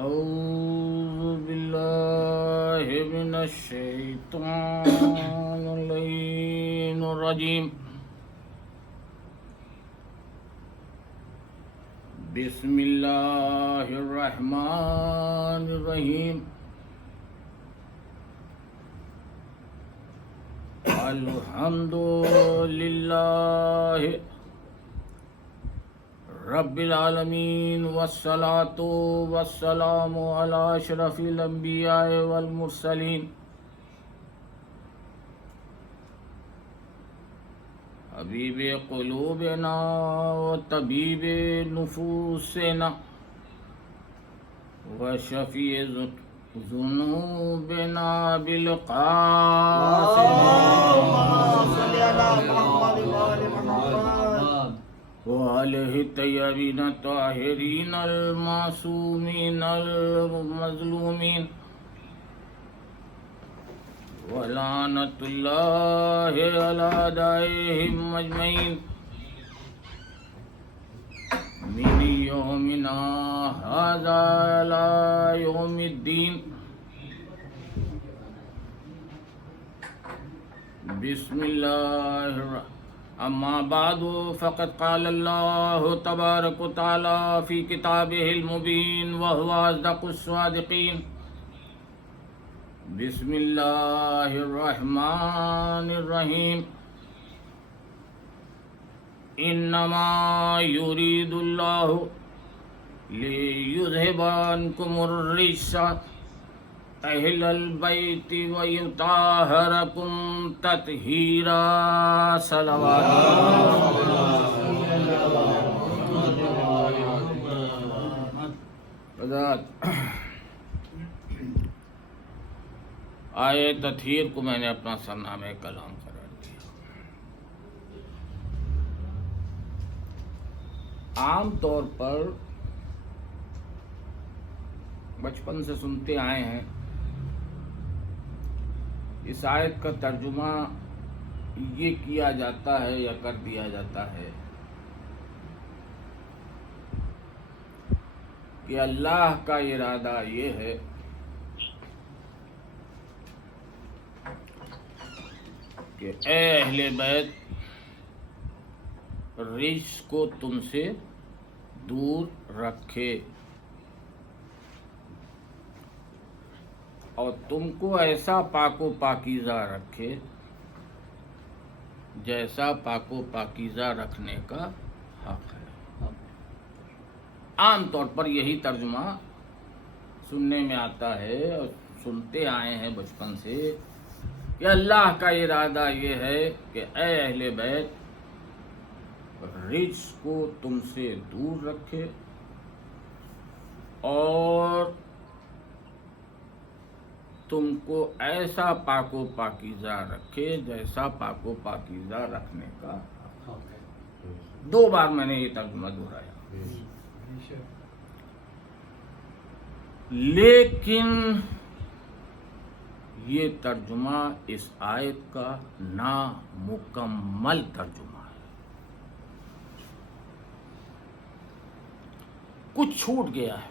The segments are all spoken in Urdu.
أعوذ بالله من الشيطان اللعين الرجيم. بسم الله الرحمن الرحيم. الحمد لله رب العالمین والصلاة والسلام علی اشرف الانبیاء والمرسلین حبیب قلوبنا و طبیب نفوسنا و شفیع ذنوبنا بالقاسم وآلہ الطیبین الطاہرین المعصومین المظلومین ولعنۃ اللہ علی اعدائہم اجمعین من یومنا ھذا الی یوم الدین. بسم اللہ الرحمن. اما بعد فقد قال اللہ تبارک وتعالی فی کتابہ المبین وہو اصدق الصادقین. بسم اللہ الرحمن الرحیم. انما یرید اللہ لیذھب عنکم الرجس اہل البیت ویطہرکم تطہیرا. صلوات آئے تطہیر کو میں نے اپنا سرنامہ کلام قرار دیا. عام طور پر بچپن سے سنتے آئے ہیں اس آیت کا ترجمہ یہ کیا جاتا ہے یا کر دیا جاتا ہے کہ اللہ کا ارادہ یہ ہے کہ اے اہل بیت رجس کو تم سے دور رکھے اور تم کو ایسا پاک و پاکیزہ رکھے جیسا پاک و پاکیزہ رکھنے کا حق ہے. عام طور پر یہی ترجمہ سننے میں آتا ہے اور سنتے آئے ہیں بچپن سے کہ اللہ کا ارادہ یہ ہے کہ اے اہل بیت رجس کو تم سے دور رکھے اور تم کو ایسا پاک و پاکیزہ رکھے جیسا پاک و پاکیزہ رکھنے کا حق ہے. 2 بار میں نے یہ ترجمہ دہرایا. لیکن یہ ترجمہ اس آیت کا نامکمل ترجمہ ہے. کچھ چھوٹ گیا ہے.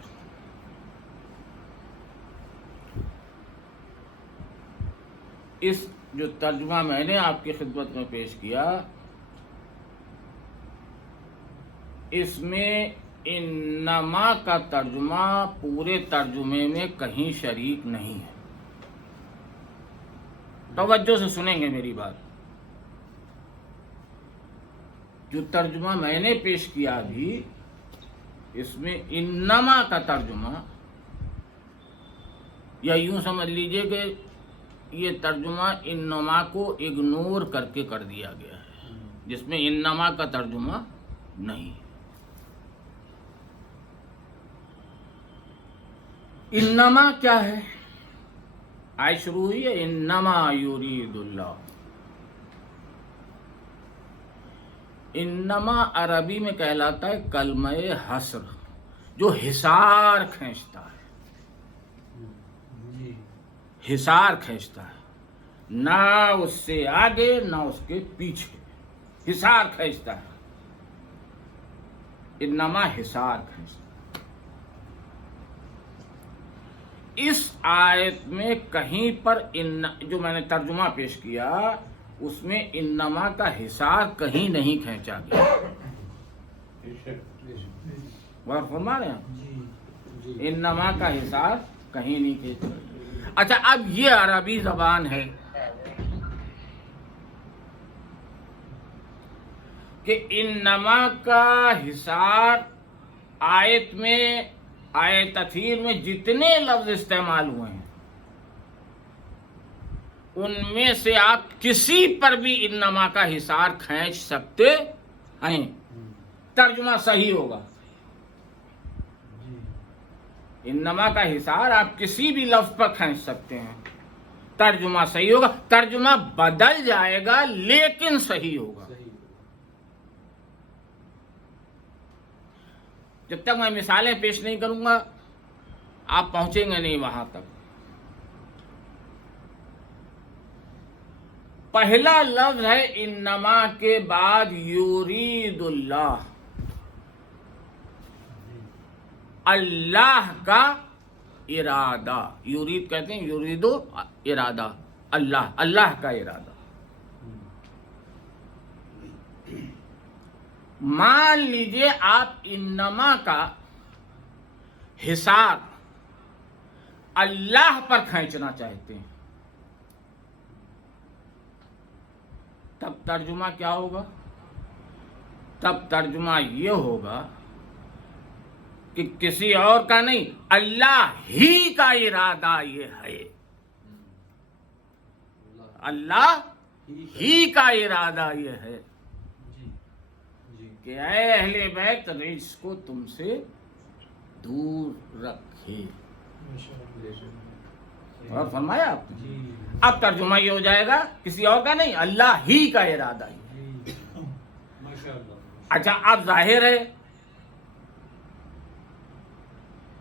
اس جو ترجمہ میں نے آپ کی خدمت میں پیش کیا اس میں انما کا ترجمہ پورے ترجمے میں کہیں شریک نہیں ہے. توجہ سے سنیں گے میری بات. جو ترجمہ میں نے پیش کیا ابھی اس میں انما کا ترجمہ یا یوں سمجھ لیجئے کہ یہ ترجمہ انما کو اگنور کر کے کر دیا گیا ہے جس میں انما کا ترجمہ نہیں. انما کیا ہے؟ آئے شروع ہوئی ہے انما یرید اللہ. انما عربی میں کہلاتا ہے کلمہ حصر جو حصار کھینچتا ہے. حصار کھینچتا ہے نہ اس سے آگے نہ اس کے پیچھے. حصار کھینچتا ہے. انما حصار کھینچتا ہے. اس آیت میں کہیں پر جو میں نے ترجمہ پیش کیا اس میں انما کا حصار کہیں نہیں کھینچا گیا. غور فرما رہے ہیں؟ انما کا حصار کہیں نہیں کھینچا گیا. اچھا اب یہ عربی زبان ہے کہ انما کا حصار آیت میں آیت تطہیر میں جتنے لفظ استعمال ہوئے ہیں ان میں سے آپ کسی پر بھی انما کا حصار کھینچ سکتے ہیں. ترجمہ صحیح ہوگا. انما کا حصار آپ کسی بھی لفظ پر کھینچ سکتے ہیں. ترجمہ صحیح ہوگا. ترجمہ بدل جائے گا لیکن صحیح ہوگا. جب تک میں مثالیں پیش نہیں کروں گا آپ پہنچیں گے نہیں وہاں تک. پہلا لفظ ہے انما کے بعد یرید اللہ. اللہ کا ارادہ. یرید کہتے ہیں یرید ارادہ. اللہ کا ارادہ. مان لیجئے آپ انما کا حصار اللہ پر کھینچنا چاہتے ہیں تب ترجمہ کیا ہوگا؟ تب ترجمہ یہ ہوگا کہ کسی اور کا نہیں اللہ ہی کا ارادہ یہ ہے. اللہ ہی کا ارادہ یہ ہے کہ اے اہل بیت رجس کو تم سے دور رکھے. اور فرمایا آپ نے. اب ترجمہ یہ ہو جائے گا کسی اور کا نہیں اللہ ہی کا ارادہ ہی. اچھا اب ظاہر ہے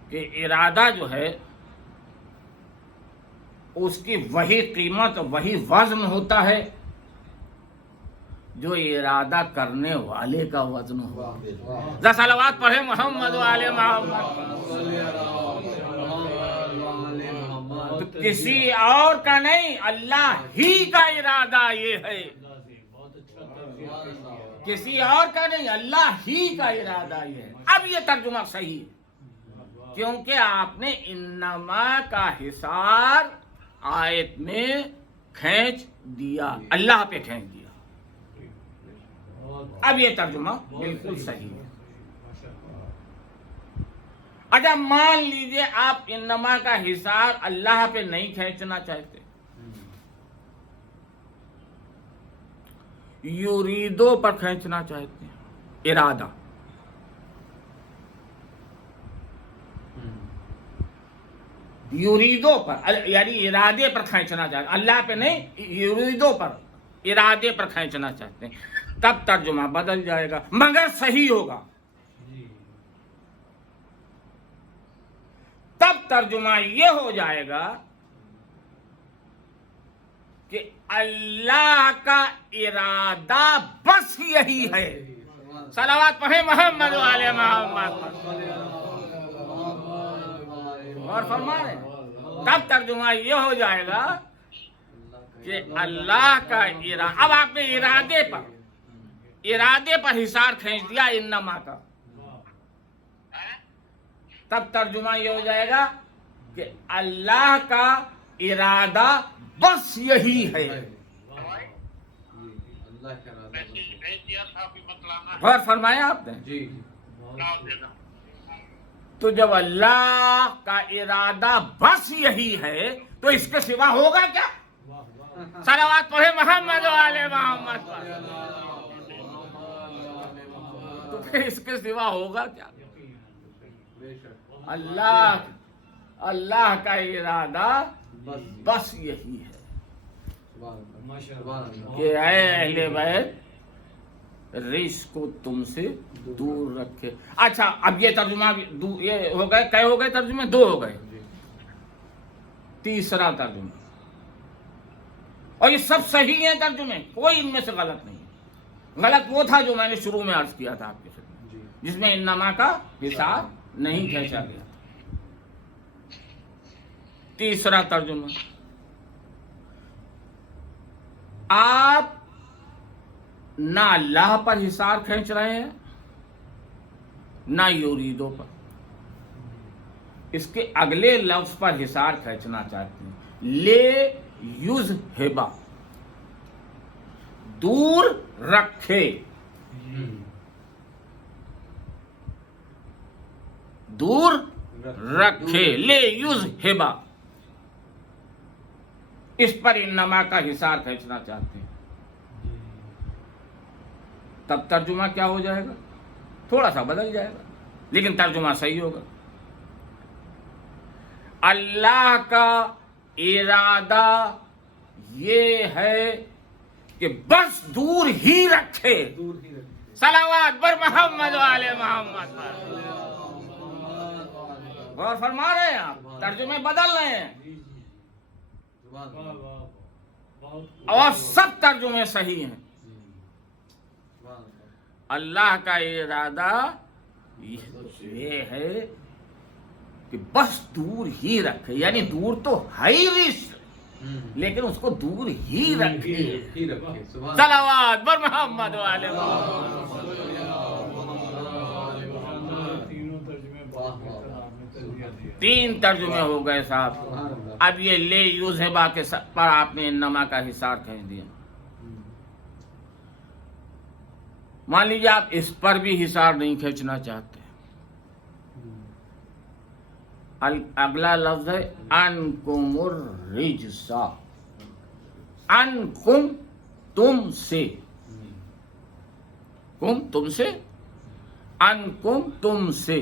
کہ ارادہ جو ہے اس کی وہی قیمت وہی وزن ہوتا ہے جو ارادہ کرنے والے کا وزن ہوا. صلوات پڑھے محمد وعلى محمد. کسی اور کا نہیں اللہ ہی کا ارادہ یہ ہے. کسی اور کا نہیں اللہ ہی کا ارادہ یہ ہے. اب یہ ترجمہ صحیح ہے کیونکہ آپ نے انما کا حصار آیت میں کھینچ دیا. اللہ پہ کھینچ دیا. اب یہ ترجمہ بالکل صحیح ہے. اچھا مان لیجئے آپ انما کا حصار اللہ پہ نہیں کھینچنا چاہتے یریدو پر کھینچنا چاہتے ہیں. ارادہ یریدو پر یعنی ارادے پر کھینچنا چاہتے ہیں. اللہ پہ نہیں یریدو پر ارادے پر کھینچنا چاہتے ہیں. تب ترجمہ بدل جائے گا مگر صحیح ہوگا. تب ترجمہ یہ ہو جائے گا کہ اللہ کا ارادہ بس یہی ہے. صلوات پڑھے محمد وعلى محمد. اور فرما رہے تب ترجمہ یہ ہو جائے گا کہ اللہ کا ارادہ. اب آپ نے ارادے پر حصار کھینچ دیا انما کا. تب ترجمہ یہ ہو جائے گا کہ اللہ کا ارادہ بس یہی ہے. غور فرمایا آپ نے. تو جب اللہ کا ارادہ بس یہی ہے تو اس کے سوا ہوگا کیا؟ صلوات پڑھے محمد وعلى محمد. تو پھر اس کے سوا ہوگا کیا؟ اللہ کا ارادہ بس یہی ہے کہ اے اہل بیت رجس کو تم سے دور رکھے. اچھا اب یہ ترجمہ یہ ہو گئے. کئے ہو گئے ترجمے؟ 2 ہو گئے. تیسرا ترجمہ اور یہ سب صحیح ہیں ترجمے کوئی ان میں سے غلط نہیں. غلط وہ تھا جو میں نے شروع میں عرض کیا تھا آپ کے ساتھ جس میں انما کا حصار نہیں کھینچا گیا. تیسرا ترجمہ، آپ نہ اللہ پر حصار کھینچ رہے ہیں نہ یریدوں پر، اس کے اگلے لفظ پر حصار کھینچنا چاہتے ہیں، لے یذہبا، دور رکھے، دور رکھے، لے یذہبا، اس پر انما کا حصار کھینچنا چاہتے ہیں۔ تب ترجمہ کیا ہو جائے گا؟ تھوڑا سا بدل جائے گا لیکن ترجمہ صحیح ہوگا۔ اللہ کا ارادہ یہ ہے کہ بس دور ہی رکھے، صلوات بر محمد و آل محمد پر۔ غور فرما رہے ہیں آپ، ترجمے بدل رہے ہیں اور سب ترجمے صحیح ہیں۔ اللہ کا ارادہ یہ ہے کہ بس دور ہی رکھے، یعنی دور تو ہے ہی رشت لیکن اس کو دور ہی رکھے، صلوات بر محمد و آل محمد۔ تین ترجمے ہو گئے صاحب۔ اب یہ لے یذہبا کے پر آپ نے انما کا حصار کھینچ دیا۔ مان لیجیے آپ اس پر بھی حصار نہیں کھینچنا چاہتے، اگلا لفظ ہے انکم الرجسا، انکم تم سے، کم تم سے، انکم تم سے،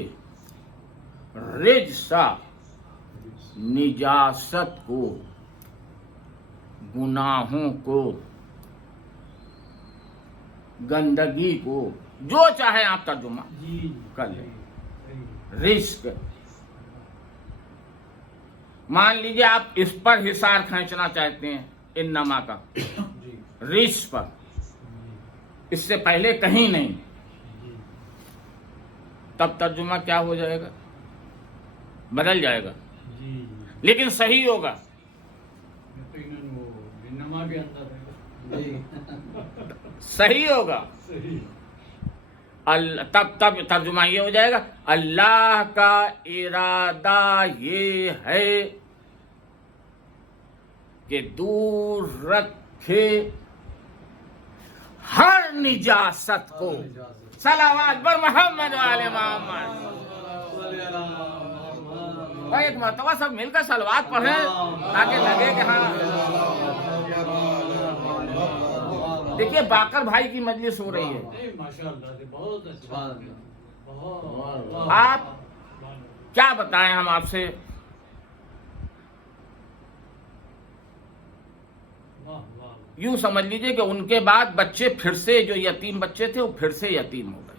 رجسا نجاست کو، گناہوں کو، گندگی کو، جو چاہیں آپ ترجمہ کر لیں، رزق۔ مان لیجیے آپ اس پر حصار کھینچنا چاہتے ہیں انما کا، رزق پر، اس سے پہلے کہیں نہیں، تب ترجمہ کیا ہو جائے گا؟ بدل جائے گا لیکن صحیح ہوگا۔ صحیح ہوگا، تب ترجمہ یہ ہو جائے گا، اللہ کا ارادہ یہ ہے کہ دور رکھے ہر نجاست کو، صلوات بر محمد و آل محمد۔ ایک مرتبہ سب مل کر صلوات پڑھیں تاکہ لگے کہ ہاں۔ دیکھیے باقر بھائی کی مجلس ہو رہی ہے، آپ کیا بتائیں ہم آپ سے، یوں سمجھ لیجئے کہ ان کے بعد بچے پھر سے، جو یتیم بچے تھے وہ پھر سے یتیم ہو گئے،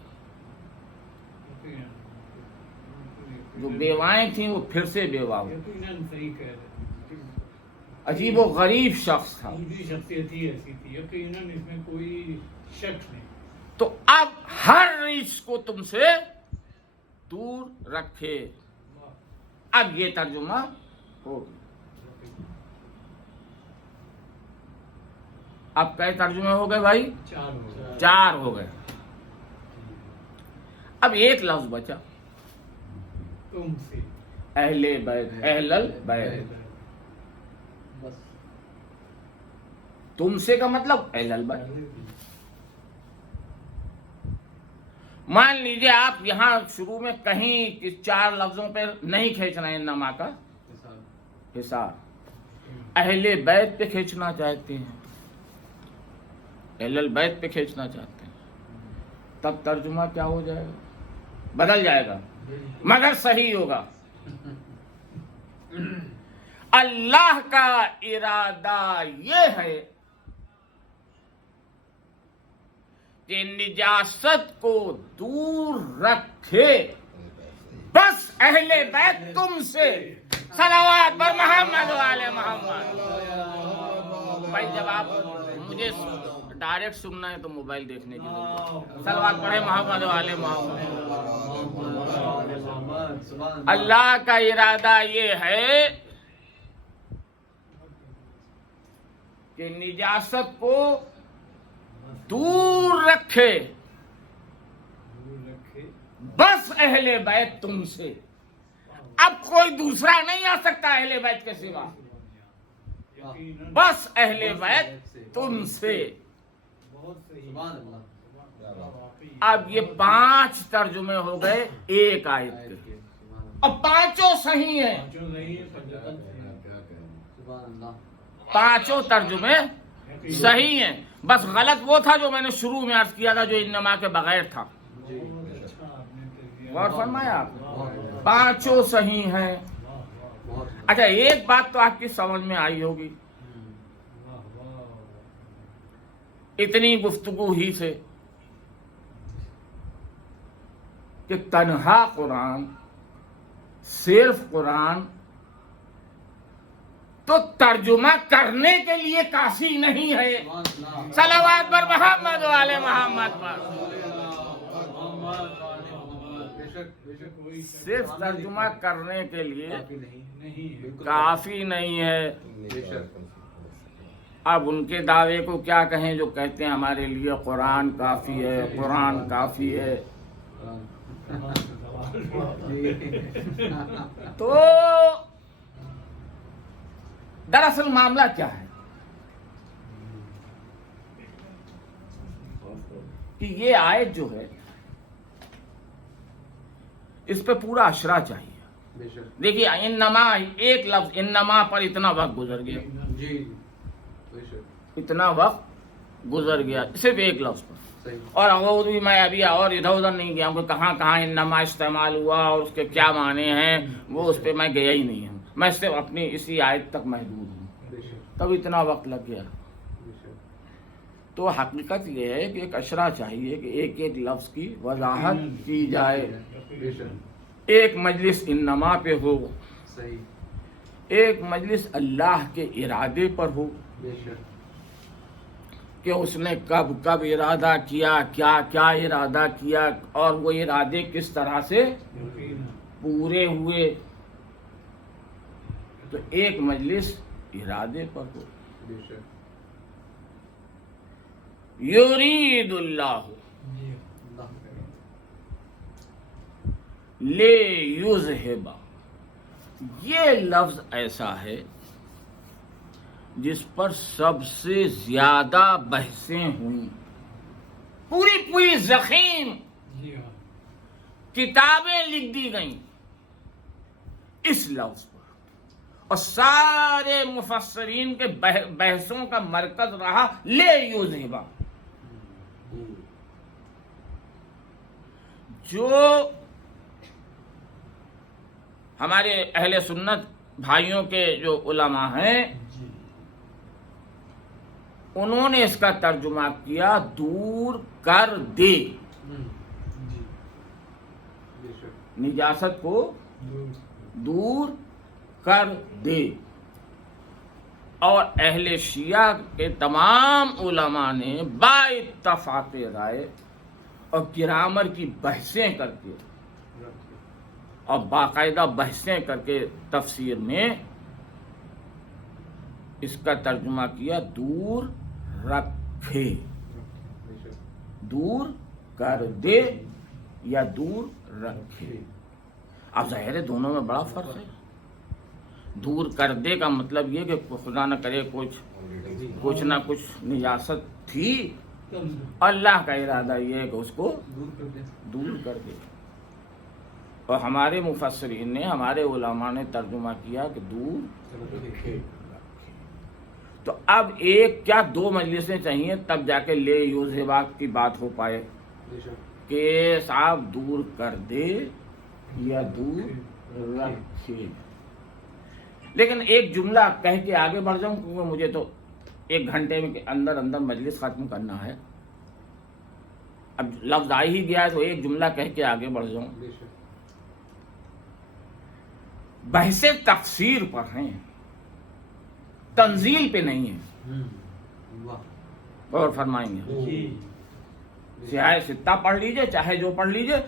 جو بیوائیں تھیں وہ پھر سے بیوہ ہو گئی۔ عجیب و غریب شخص تھا، تو اب ہر رزق کو تم سے دور رکھے، اب یہ ترجمہ ہو گیا۔ اب کئے ترجمے ہو گئے بھائی؟ چار ہو گئے۔ اب ایک لفظ بچا، تم سے، اہل بیت، اہل البیت۔ تم سے کا مطلب اہل البیت۔ مان لیجئے آپ یہاں شروع میں کہیں چار لفظوں پہ نہیں کھینچ رہے ہیں انما کا حصار، اہل بیت پہ کھینچنا چاہتے ہیں، اہل البیت پہ کھینچنا چاہتے ہیں، تب ترجمہ کیا ہو جائے گا؟ بدل جائے گا مگر صحیح ہوگا۔ اللہ کا ارادہ یہ ہے کہ نجاست کو دور رکھے بس اہل بیت تم سے، صلوات بر محمد و آل محمد۔ بھائی جب آپ مجھے ڈائریکٹ سننا ہے تو موبائل دیکھنے کی ضرورت، صلوات پڑھے محمد و آل محمد۔ اللہ کا ارادہ یہ ہے کہ نجاست کو دور رکھے بس اہل بیت تم سے. اب کوئی دوسرا نہیں آ سکتا اہل بیت کے سوا. بس اہل بیت تم سے. اب یہ 5 ترجمے ہو گئے ایک آیت کے، اور 5 صحیح ہیں. 5 ترجمے صحیح ہیں. بس غلط وہ تھا جو میں نے شروع میں عرض کیا تھا، جو انما کے بغیر تھا. غور فرمایا آپ نے؟ 5 صحیح ہیں. اچھا ایک بات تو آپ کی سمجھ میں آئی ہوگی اتنی گفتگو ہی سے، کہ تنہا قرآن، صرف قرآن تو ترجمہ کرنے کے لیے کافی نہیں ہے. صلوات پر محمد و آل محمد پر. صرف ترجمہ کرنے کے لیے کافی نہیں ہے. اب ان کے دعوے کو کیا کہیں جو کہتے ہیں ہمارے لیے قرآن کافی ہے، قرآن کافی ہے. تو دراصل معاملہ کیا ہے کہ یہ آیت جو ہے اس پہ پورا اشرا چاہیے. دیکھیے انما، ایک لفظ انما پر اتنا وقت گزر گیا، اتنا وقت گزر گیا صرف ایک لفظ پر. اور اعوذ بھی میں ابھی اور ادھر ادھر نہیں گیا ہوں کہ کہاں کہاں انما استعمال ہوا اور اس کے کیا معنی ہیں، وہ اس پہ میں گیا ہی نہیں ہوں. میں صرف اپنی اسی آیت تک محدود ہوں، تب اتنا وقت لگ گیا. تو حقیقت یہ ہے کہ ایک اشرا چاہیے کہ ایک ایک لفظ کی وضاحت کی جائے. ایک مجلس انما پہ ہو، ایک مجلس اللہ کے ارادے پر ہو کہ اس نے کب کب ارادہ کیا، کیا کیا ارادہ کیا، اور وہ ارادے کس طرح سے پورے ہوئے. تو ایک مجلس ارادے پر ہو. یرید اللہ لے یذہب، یہ لفظ ایسا ہے جس پر سب سے زیادہ بحثیں ہوئی. پوری ضخیم کتابیں لکھ دی گئیں اس لفظ پر، اور سارے مفسرین کے بحثوں کا مرکز رہا لے یذہب. جو ہمارے اہل سنت بھائیوں کے جو علماء ہیں انہوں نے اس کا ترجمہ کیا دور کر دے. نجاست کو دور کر دے. اور اہل شیعہ کے تمام علماء نے با اتفاق رائے اور گرامر کی بحثیں کر کے اور باقاعدہ بحثیں کر کے تفسیر میں اس کا ترجمہ کیا دور رکھے. دور کر دے یا دور رکھے. اب ظاہر ہے دونوں میں بڑا فرق ہے. دور کر دے کا مطلب یہ کہ خدا نہ کرے کچھ نہ کچھ نجاست تھی، اللہ کا ارادہ یہ ہے کہ اس کو دور کر دے. اور ہمارے مفسرین نے، ہمارے علماء نے ترجمہ کیا کہ دور رکھے. تو اب ایک کیا 2 مجلسیں چاہیے تب جا کے لے یذہب کی بات ہو پائے کہ صاحب دور کر دے یا دور رکھے. لیکن ایک جملہ کہہ کے آگے بڑھ جاؤں کیونکہ مجھے تو 1 گھنٹے کے اندر مجلس ختم کرنا ہے. اب لفظ آ ہی گیا ہے تو ایک جملہ کہہ کے آگے بڑھ جاؤں. بحثیں تفسیر پر ہیں، تنزیل پہ نہیں ہے. غور فرمائیں گے، سیاہ ستہ پڑھ لیجئے چاہے جو پڑھ لیجئے،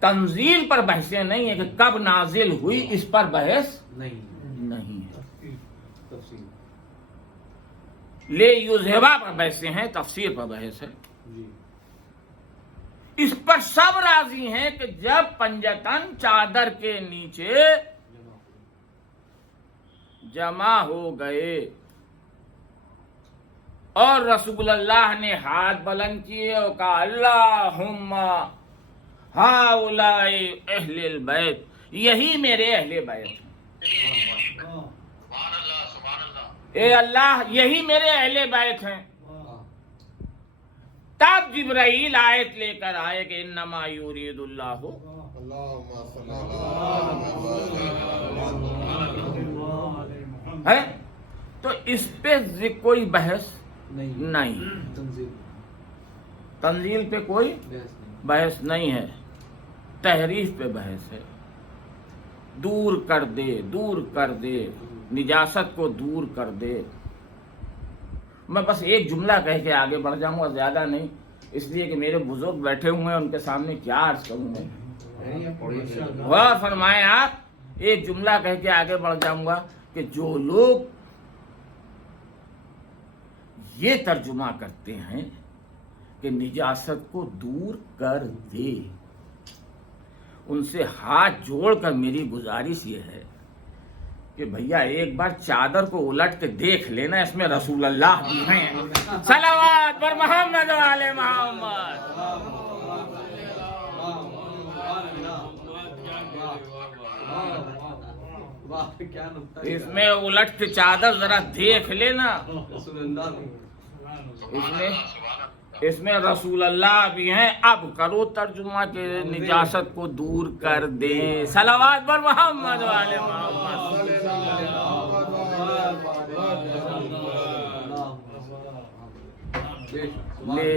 تنزیل پر بحثیں نہیں ہے کہ کب نازل ہوئی اس پر بحث نہیں ہے. لے یذہبا پر بحثیں ہیں، تفسیر پر بحث ہے. اس پر سب راضی ہیں کہ جب پنجتن چادر کے نیچے جمع ہو گئے اور رسول اللہ نے ہاتھ بلند کیے اور کہا اللہم ہؤلاء اہل البیت، یہی میرے اہل بیت ہیں. اے اللہ یہی میرے اہل بیت ہیں. تب جبرائیل آیت لے کر آئے کہ انما یرید اللہ ہے. تو اس پہ کوئی بحث نہیں، تنزیل پہ کوئی بحث نہیں ہے، تحریف پہ بحث ہے. دور کر دے، دور کر دے، نجاست کو دور کر دے. میں بس ایک جملہ کہہ کے آگے بڑھ جاؤں گا، زیادہ نہیں، اس لیے کہ میرے بزرگ بیٹھے ہوئے ہیں، ان کے سامنے کیا عرض کروں میں. غور فرمائیں آپ، ایک جملہ کہہ کے آگے بڑھ جاؤں گا کہ جو لوگ یہ ترجمہ کرتے ہیں کہ نجاست کو دور کر دے، ان سے ہاتھ جوڑ کر میری گزارش یہ ہے کہ بھیا ایک بار چادر کو الٹ کے دیکھ لینا، اس میں رسول اللہ بھی ہیں. صلوات پر محمد والے محمد. اس میں الٹ کے چادر ذرا دیکھ لینا، اس میں رسول اللہ بھی ہیں. اب کرو ترجمہ کہ نجاست کو دور کر دیں. صلوات پر محمد والے محمد. لے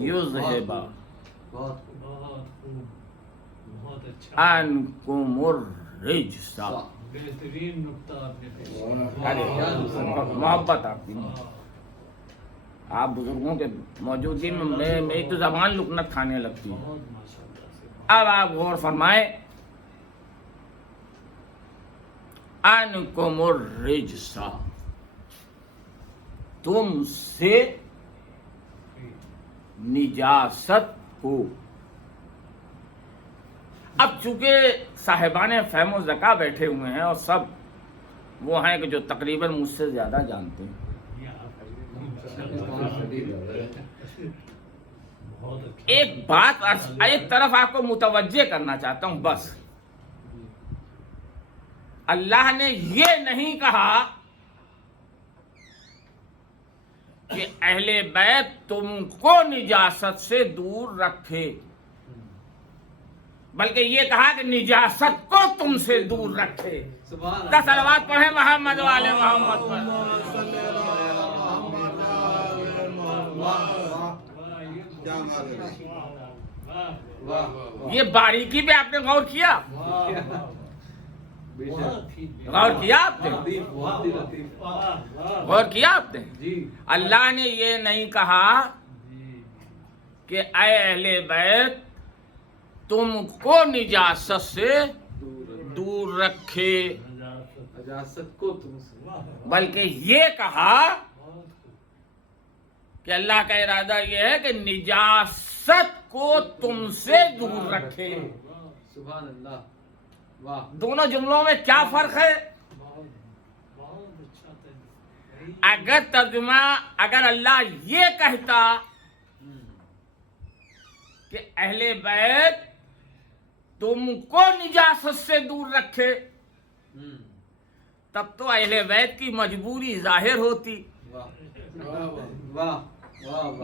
یذہبا عنکم الرجس. بہترین نقطہ آپ نے محبت آپ کی، آپ بزرگوں کے موجودگی میں میری تو زبان لکنت کھانے لگتی ہے. اب آپ غور فرمائیں، عنکم الرجس، تم سے نجاست کو. اب چونکہ صاحبان فہم و ذکا بیٹھے ہوئے ہیں اور سب وہ ہیں کہ جو تقریباً مجھ سے زیادہ جانتے ہیں، ایک بات ایک طرف آپ کو متوجہ کرنا چاہتا ہوں. بس اللہ نے یہ نہیں کہا کہ اہل بیت تم کو نجاست سے دور رکھے، بلکہ یہ کہا کہ نجاست کو تم سے دور رکھے. صلوات پڑھیں محمد والے محمد پر. یہ باریکی پہ آپ نے غور کیا؟ غور کیا آپ نے؟ غور کیا آپ نے؟ اللہ نے یہ نہیں کہا کہ اے اہل بیت تم کو نجاست سے دور رکھے، بلکہ یہ کہا کہ اللہ کا ارادہ یہ ہے کہ نجاست کو تم سے دور رکھے. سبحان اللہ. واہ. دونوں جملوں میں کیا فرق ہے؟ اگر ترجمہ، اگر اللہ یہ کہتا کہ اہل بیت تم کو نجاست سے دور رکھے، تب تو اہل بیت کی مجبوری ظاہر ہوتی.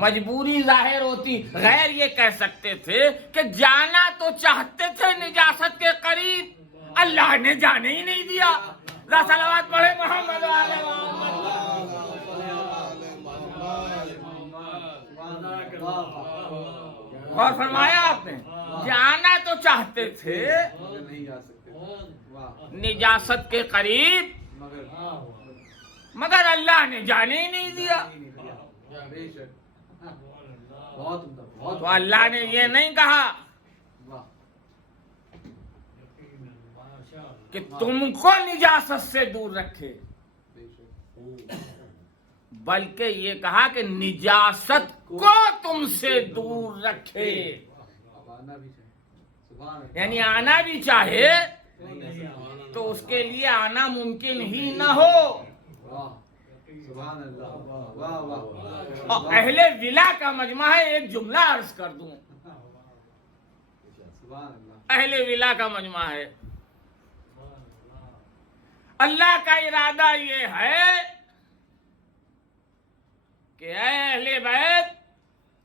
مجبوری ظاہر ہوتی. غیر یہ کہہ سکتے تھے کہ جانا تو چاہتے تھے نجاست کے قریب، اللہ نے جانے ہی نہیں دیا. صلوات پڑھے محمد والے محمد. اور فرمایا آپ نے جانا تو چاہتے تھے نجاست کے قریب، مگر اللہ نے جانے ہی نہیں دیا. تو اللہ نے یہ نہیں کہا کہ تم کو نجاست سے دور رکھے، بلکہ یہ کہا کہ نجاست کو تم سے دور رکھے، اب آنا بھی چاہیے. سبحان اللہ. یعنی آنا بھی چاہے تو اس کے لیے آنا ممکن ہی نہ ہو. واہ سبحان اللہ. واہ واہ. اور اہل ولا کا مجمع ہے. ایک جملہ عرض کر دوں، سبحان اللہ. اہل ولا کا مجمع ہے. اللہ کا ارادہ یہ ہے کہ اے اہل بیت،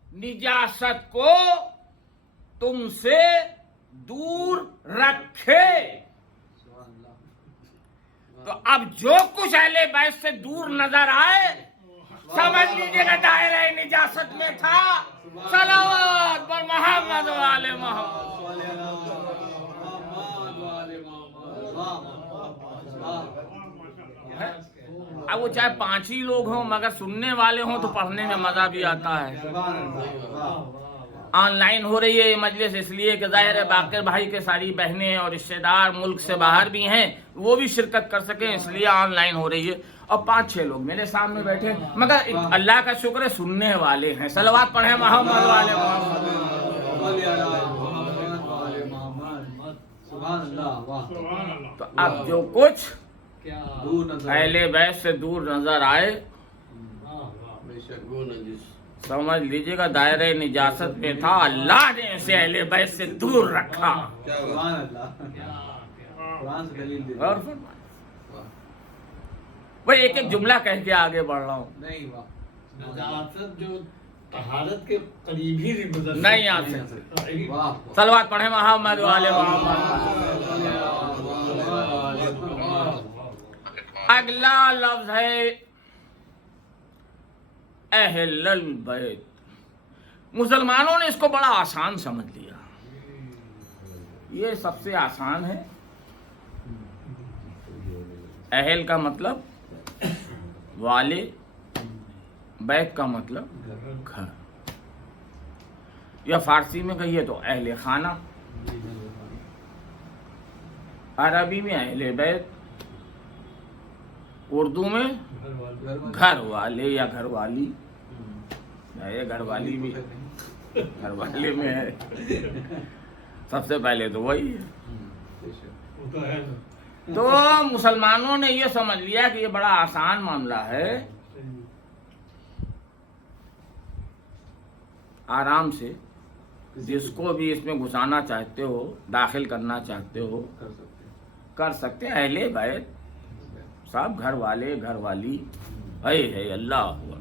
نجاست کو تم سے دور رکھے. سبحان اللہ. تو اب جو کچھ اہل بیت سے دور نظر آئے سمجھ لیجیے گا دائرہ نجاست میں تھا. صلوات پر محمد و آل محمد. اب وہ چاہے 5 ہی لوگ ہوں مگر سننے والے ہوں تو پڑھنے میں مزہ بھی آتا ہے. آن لائن ہو رہی ہے یہ مجلس اس لیے کہ ظاہر ہے باقر بھائی کے ساری بہنیں اور رشتے دار ملک سے باہر بھی ہیں، وہ بھی شرکت کر سکیں، اس لیے آن لائن ہو رہی ہے. اور 5-6 لوگ میرے سامنے بیٹھے مگر اللہ کا شکر ہے سننے والے ہیں. صلوات پڑھیں محمد والے محمد. سبحان اللہ. واہ. تو اب جو کچھ کیا دور نظر اہل بیت سے دور نظر آئے بے شک. سمجھ لیجیے گا دائرہ نجاست میں تھا. اللہ نے اسے اہل بیت سے دور رکھا. سبحان اللہ. قرآن سے دلیل دے. اور وہ ایک ایک جملہ کہہ کے آگے بڑھ رہا ہوں. نہیں. واہ. نجاست جو طہارت کے قریب ہی گزر نہیں آ سکتے. واہ. صلوات پڑھیں محمد والے محمد. اگلا لفظ ہے اہل البیت. مسلمانوں نے اس کو بڑا آسان سمجھ لیا. یہ سب سے آسان ہے. اہل کا مطلب والے، بیت کا مطلب گھر. یا فارسی میں کہیے تو اہل خانہ، عربی میں اہل بیت، اردو میں گھر والے یا گھر والی. یہ گھر والی بھی گھر والے میں ہے. سب سے پہلے تو وہی ہے. تو مسلمانوں نے یہ سمجھ لیا کہ یہ بڑا آسان معاملہ ہے. آرام سے جس کو بھی اس میں گھسانا چاہتے ہو، داخل کرنا چاہتے ہو کر سکتے. اہل بیت صاحب گھر والے گھر والی ہے. اللہ اکبر.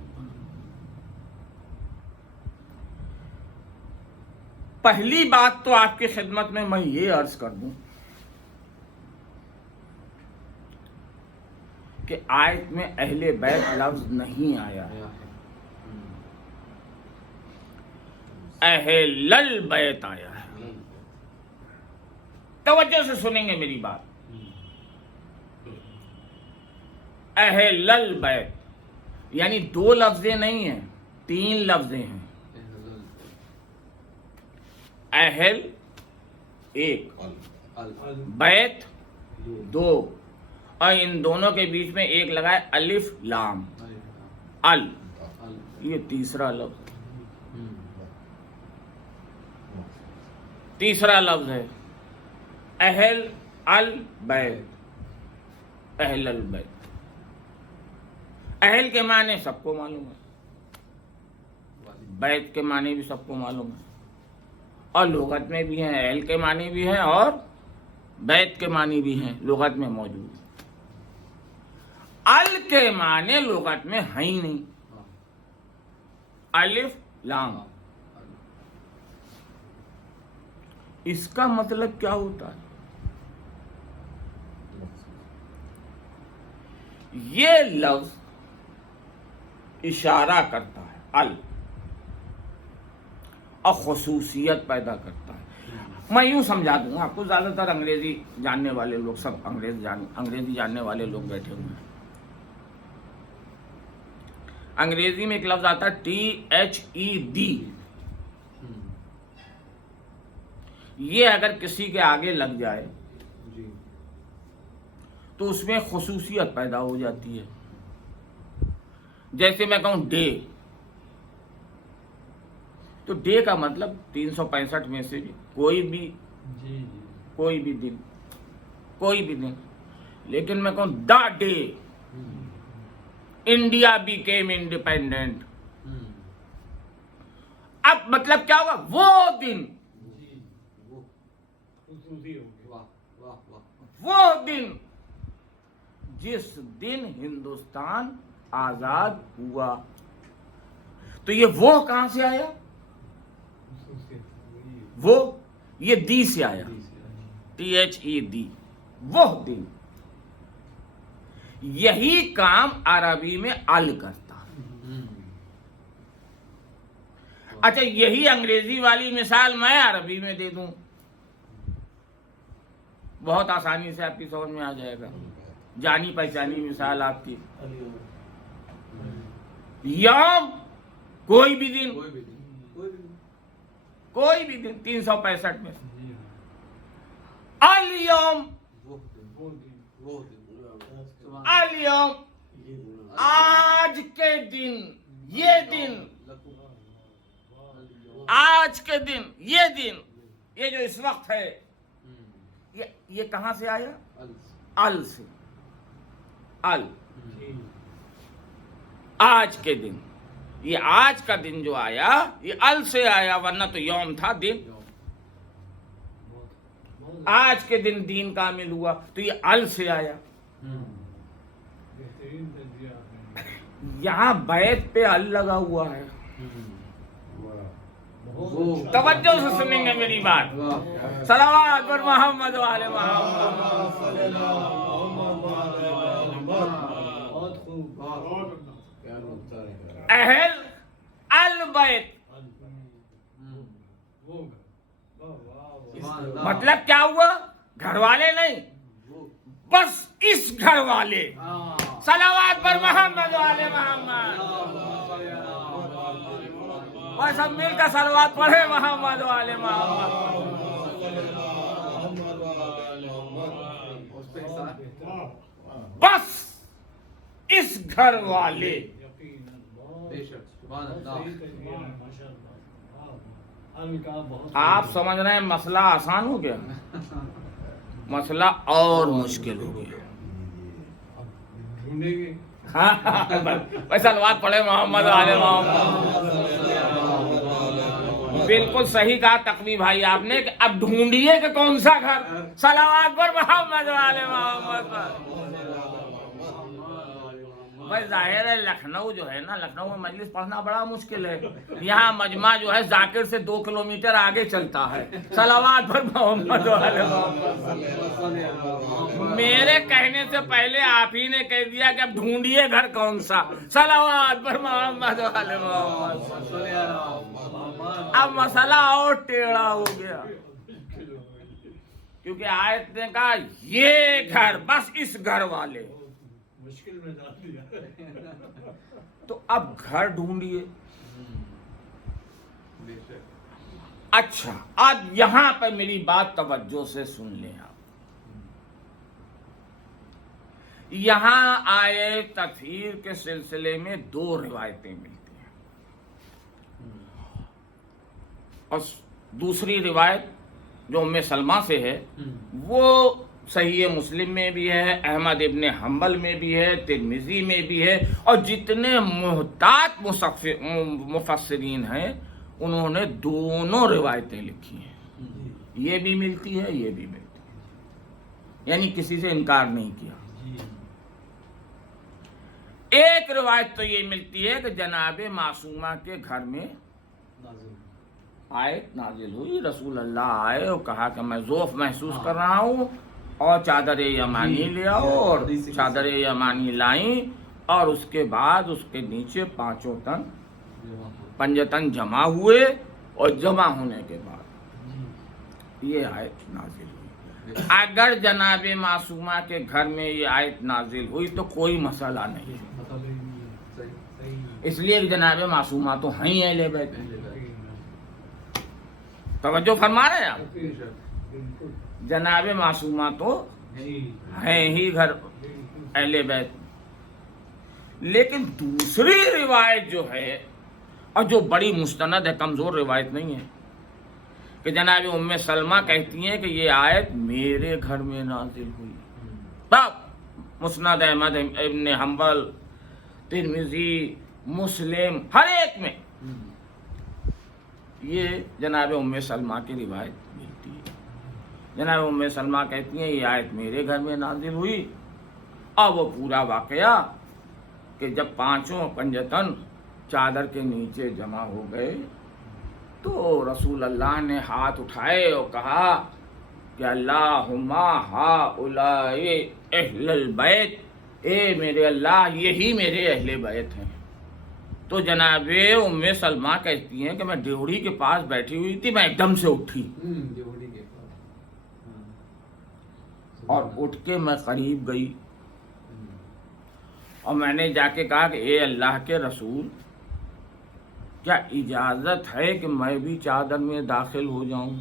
پہلی بات تو آپ کی خدمت میں یہ عرض کر دوں کہ آیت میں اہل بیت لفظ نہیں آیا ہے. اہل البیت آیا ہے. توجہ سے سنیں گے میری بات. اہل البیت یعنی 2 لفظیں نہیں ہیں، 3 لفظیں ہیں. اہل 1، بیت 2، اور ان دونوں کے بیچ میں ایک لگائے الف لام ال. یہ تیسرا لفظ تیسرا لفظ ہے اہل البیت. اہل البیت اہل کے معنی سب کو معلوم ہے، بیت کے معنی بھی سب کو معلوم ہے، اور لغت میں بھی ہیں. اہل کے معنی بھی ہیں اور بیت کے معنی بھی ہیں، لغت میں موجود. ال کے معنی لغت میں ہیں ہی نہیں. الف لام. اس کا مطلب کیا ہوتا ہے؟ یہ لفظ اشارہ کرتا ہے ال اور خصوصیت پیدا کرتا ہے. میں یوں سمجھا دوں آپ کو. زیادہ تر انگریزی جاننے والے لوگ، سب انگریزی جاننے والے لوگ بیٹھے ہوئے ہیں. انگریزی میں ایک لفظ آتا ہے THED. یہ اگر کسی کے آگے لگ جائے تو اس میں خصوصیت پیدا ہو جاتی ہے. جیسے میں کہوں ڈے، تو ڈے کا مطلب 365 میں سے بھی کوئی بھی دن، لیکن میں کہوں the day India became independent, اب مطلب کیا ہوگا؟ وہ دن، وہ دن جس دن ہندوستان آزاد ہوا. تو یہ وہ کہاں سے آیا؟ وہ یہ دی سے آیا، THE، وہ دن. یہی کام عربی میں ال کرتا ہے. اچھا یہی انگریزی والی مثال میں عربی میں دے دوں، بہت آسانی سے آپ کی سمجھ میں آ جائے گا. جانی پہچانی مثال آپ کی، یوم کوئی بھی دن، کوئی بھی دن 365 میں سے. الیوم، الیوم آج کے دن، یہ دن، آج کے دن، یہ دن، یہ جو اس وقت ہے، یہ کہاں سے آیا؟ ال سے. ال، آج کے دن، یہ آج کا دن جو آیا یہ ال سے آیا، ورنہ تو یوم تھا دن. آج کے دن دین کامل ہوا تو یہ ال سے آیا. یہاں بیت پہ ال لگا ہوا ہے. توجہ سے سنیں گے میری بات. صلوات پر محمد و آل محمد. اہل البیت، مطلب کیا ہوا؟ گھر والے نہیں، بس اس گھر والے. صلوات پر محمد و آل محمد. وہ سب مل کر صلوات پڑھے محمد و آل محمد. بس اس گھر والے. آپ سمجھ رہے ہیں مسئلہ آسان ہو گیا، مسئلہ اور مشکل ہو گیا. صلوات پڑھے محمد و آل محمد. بالکل صحیح کہا تقوی بھائی آپ نے کہ اب ڈھونڈیے کہ کون سا گھر. صلوات پر محمد و آل محمد پر. بھائی ظاہر ہے لکھنؤ جو ہے نا، لکھنؤ میں مجلس پڑھنا بڑا مشکل ہے. یہاں مجمع جو ہے ذاکر سے 2 کلومیٹر آگے چلتا ہے. صلوات پر محمد و آل محمد. میرے کہنے سے پہلے آپ ہی نے کہہ دیا کہ اب ڈھونڈیے گھر کون سا. صلوات پر محمد و آل محمد. اب مسئلہ اور ٹیڑھا ہو گیا، کیونکہ آیت نے کہا یہ گھر، بس اس گھر والے. مشکل میں ڈال دیا. تو اب گھر ڈھونڈیے. اچھا اب یہاں پہ میری بات توجہ سے سن لیں آپ. یہاں آئے تطہیر کے سلسلے میں 2 روایتیں ملتی ہیں، اور دوسری روایت جو ام سلمہ سے ہے وہ صحیح مسلم میں بھی ہے، احمد ابن حنبل میں بھی ہے، ترمذی میں بھی ہے، اور جتنے محتاط مفسرین ہیں انہوں نے دونوں روایتیں لکھی ہیں. یہ بھی ملتی ہے، یہ بھی ملتی ہے، یعنی کسی سے انکار نہیں کیا. ایک روایت تو یہ ملتی ہے کہ جناب معصومہ کے گھر میں آیت نازل ہوئی، رسول اللہ آئے اور کہا کہ میں ذوف محسوس کر رہا ہوں، اور چادر یمانی لے آؤ، اور چادر یمانی لائیں، اور اس کے بعد اس کے نیچے 5 تن 5 تن جمع ہوئے، اور جمع ہونے کے بعد یہ آیت نازل ہوئی. اگر جناب معصومہ کے گھر میں یہ آیت نازل ہوئی تو کوئی مسئلہ نہیں، اس لیے کہ جناب معصومہ تو ہیں ہی اہل بیت. توجہ فرما رہے ہیں آپ؟ جناب معصومہ تو ہیں ہی گھر اہل بیت. لیکن دوسری روایت جو ہے اور جو بڑی مستند ہے، کمزور روایت نہیں ہے، کہ جناب ام سلمہ کہتی ہیں کہ یہ آیت میرے گھر میں نازل ہوئی. مسند احمد ابن حنبل، ترمذی، مسلم، ہر ایک میں یہ جناب ام سلمہ کی روایت ملتی ہے. جناب ام سلمہ کہتی ہیں یہ آیت میرے گھر میں نازل ہوئی. اور وہ پورا واقعہ کہ جب پانچوں پنجتن چادر کے نیچے جمع ہو گئے تو رسول اللہ نے ہاتھ اٹھائے اور کہا کہ اللہم ہؤلاء اہل البیت، اے میرے اللہ یہی میرے اہل بیت ہیں. تو جناب ام سلمہ کہتی ہیں کہ میں ڈیوڑی کے پاس بیٹھی ہوئی تھی، میں ایک دم سے اٹھی اور اٹھ کے میں قریب گئی اور میں نے جا کے کہا کہ اے اللہ کے رسول، کیا اجازت ہے کہ میں بھی چادر میں داخل ہو جاؤں؟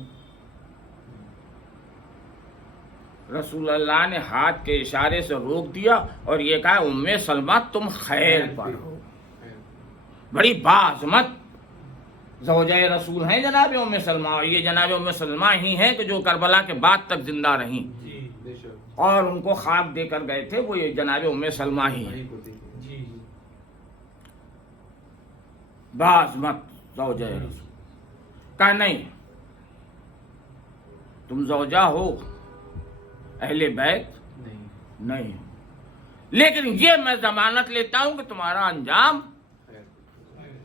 رسول اللہ نے ہاتھ کے اشارے سے روک دیا اور یہ کہا ام سلمہ تم خیر پر ہو. بڑی باعظمت زوجہ رسول ہیں جناب ام سلمہ، اور یہ جناب ام سلمہ ہی ہیں کہ جو کربلا کے بعد تک زندہ رہیں اور ان کو خاک دے کر گئے تھے، وہ یہ جناب ام سلمہ ہی ہیں. باعظمت زوجہ رسول. کہا نہیں، تم زوجہ ہو، اہل بیت نہیں، لیکن یہ میں ضمانت لیتا ہوں کہ تمہارا انجام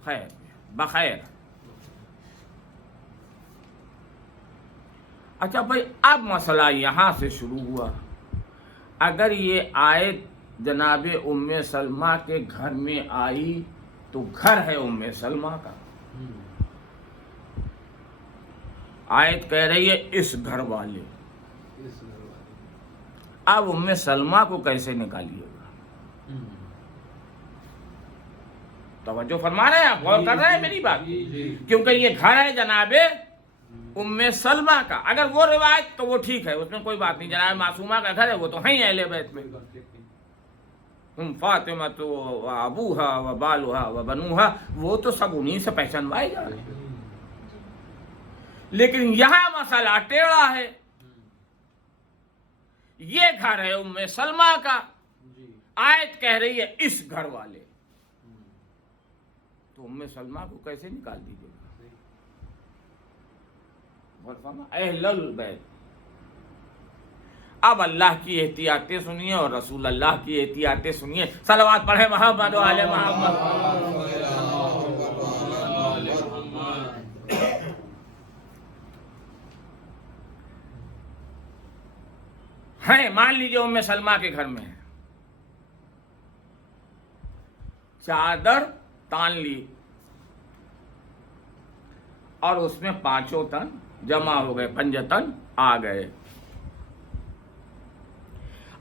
خیر بخیر. اچھا بھائی، اب مسئلہ یہاں سے شروع ہوا. اگر یہ آیت جناب ام سلمہ کے گھر میں آئی تو گھر ہے ام سلمہ کا. آیت کہہ رہی ہے اس گھر والے. اب ام سلمہ کو کیسے نکالیے گا؟ توجہ فرما رہے ہیں آپ، غور کر رہے ہیں میری بات؟ کیونکہ یہ گھر ہے جناب ام سلمہ کا. اگر وہ روایت تو وہ ٹھیک ہے، اس میں کوئی بات نہیں، جناب معصومہ کا گھر ہے، وہ تو ہیں اہل بیت میں. فاطمہ تو ابوہا و بالوہا و بنوہا، وہ تو سب انہیں سے پہچانوائے جا رہے ہیں. لیکن یہاں مسئلہ ٹیڑھا ہے. یہ گھر ہے ام سلمہ کا، آیت کہہ رہی ہے اس گھر والے. تو ام سلمہ کو کیسے نکال دیجیے گا؟ اہل البیت. اب اللہ کی احتیاطیں سنیے اور رسول اللہ کی احتیاطیں سنیے. صلوات پڑھیں محمد و آل محمد. ہیں، مان لیجیے ام سلمہ کے گھر میں ہے، چادر تان لی اور اس میں پانچوں تن جمع ہو گئے، پنجتن آ گئے.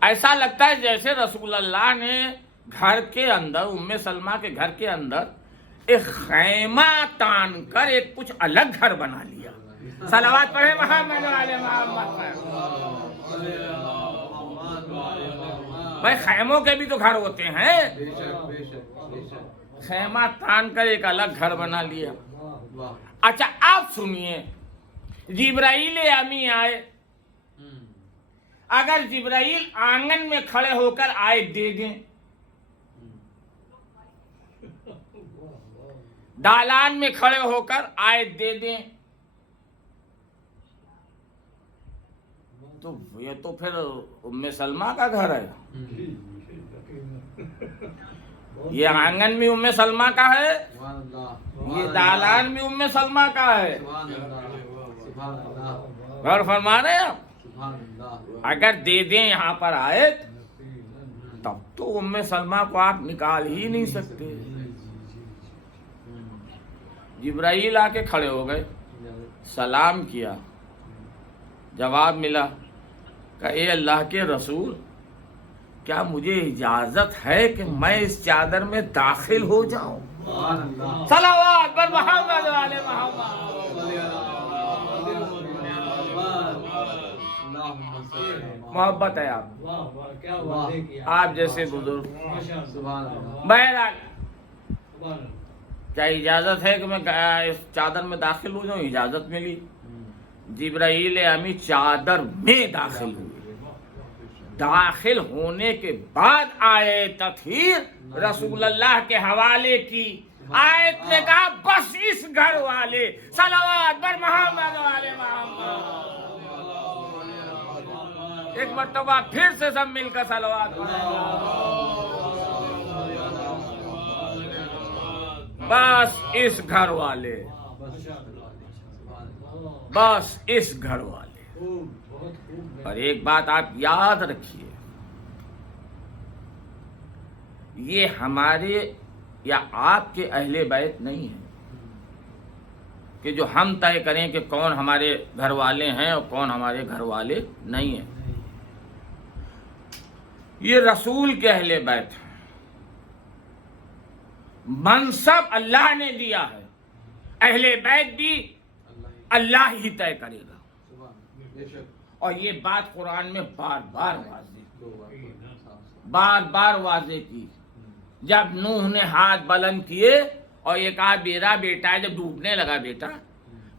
ایسا لگتا ہے جیسے رسول اللہ نے گھر کے اندر، ام سلمہ کے گھر کے اندر ایک خیمہ تان کر ایک کچھ الگ گھر بنا لیا. صلوات پڑھیں محمد و آل محمد. بھائی خیموں کے بھی تو گھر ہوتے ہیں، خیمہ تان کر ایک الگ گھر بنا لیا. اچھا آپ سنیے، جبرائیل امی آئے. اگر جبرائیل آنگن میں کھڑے ہو کر آیت دے دیں، دالان میں کھڑے ہو کر آیت دے دیں، تو یہ تو پھر ام سلمہ کا گھر ہے. یہ آنگن بھی ام سلمہ کا ہے، یہ دالان بھی ام سلمہ کا ہے. غور فرما رہے ہیں آپ؟ اگر دے دیں یہاں پر آیت، تب تو ام سلمہ کو آپ نکال ہی نہیں سکتے. جبرائیل آ کے کھڑے ہو گئے، سلام کیا، جواب ملا کہ اے اللہ کے رسول، کیا مجھے اجازت ہے کہ میں اس چادر میں داخل ہو جاؤں؟ صلوات پر محمد و آل محمد. محبت ہے آپ واہ واہ کیا واضح کیا آپ جیسے بزرگ. ماشاءاللہ. سبحان اللہ. بہرحال سبحان اللہ. کیا اجازت ہے کہ میں اس چادر میں داخل ہو جاؤں؟ اجازت ملی. جبرائیل امی چادر میں داخل ہوئے. داخل ہونے کے بعد آئے تطہیر رسول اللہ کے حوالے کی. آیت نے کہا بس اس گھر والے صلوات بر محمد والے محمد. ایک مرتبہ پھر سے سب مل کر صلوات بس اس گھر والے بس اس گھر والے. خوب بہت خوب. اور ایک بات آپ یاد رکھیے، یہ ہمارے یا آپ کے اہل بیت نہیں ہیں کہ جو ہم طے کریں کہ کون ہمارے گھر والے ہیں اور کون ہمارے گھر والے نہیں ہیں. یہ رسول کے اہل بیت ہیں. منصب اللہ نے دیا ہے، اہل بیت بھی اللہ ہی طے کرے گا. اور یہ بات قرآن میں بار بار واضح کی. جب نوح نے ہاتھ بلند کیے اور یہ کہا میرا بیٹا ہے، جب ڈوبنے لگا بیٹا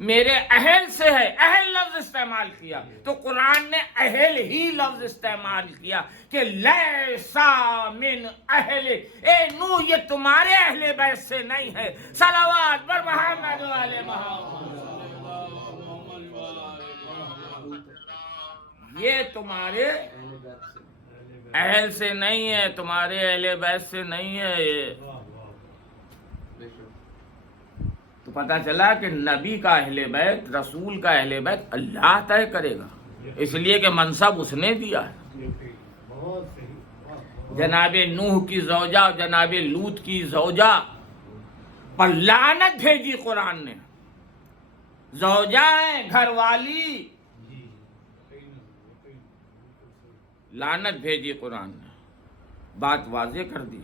میرے اہل سے ہے، اہل لفظ استعمال کیا تو قرآن نے اہل ہی لفظ استعمال کیا کہ لیسا من اہل، اے نوح یہ تمہارے اہل بیت سے نہیں ہے. صلوات بر محمد والے محمد. یہ تمہارے اہل سے نہیں ہے، تمہارے اہل بیت سے نہیں ہے. یہ تو پتہ چلا کہ نبی کا اہل بیت، رسول کا اہل بیت اللہ طے کرے گا، اس لیے کہ منصب اس نے دیا ہے. بہت صحیح. جناب نوح کی زوجہ اور جناب لوط کی زوجہ پر لعنت بھیجی قرآن نے. زوجہ ہیں، گھر والی، لعنت بھیجی قرآن نے. بات واضح کر دی،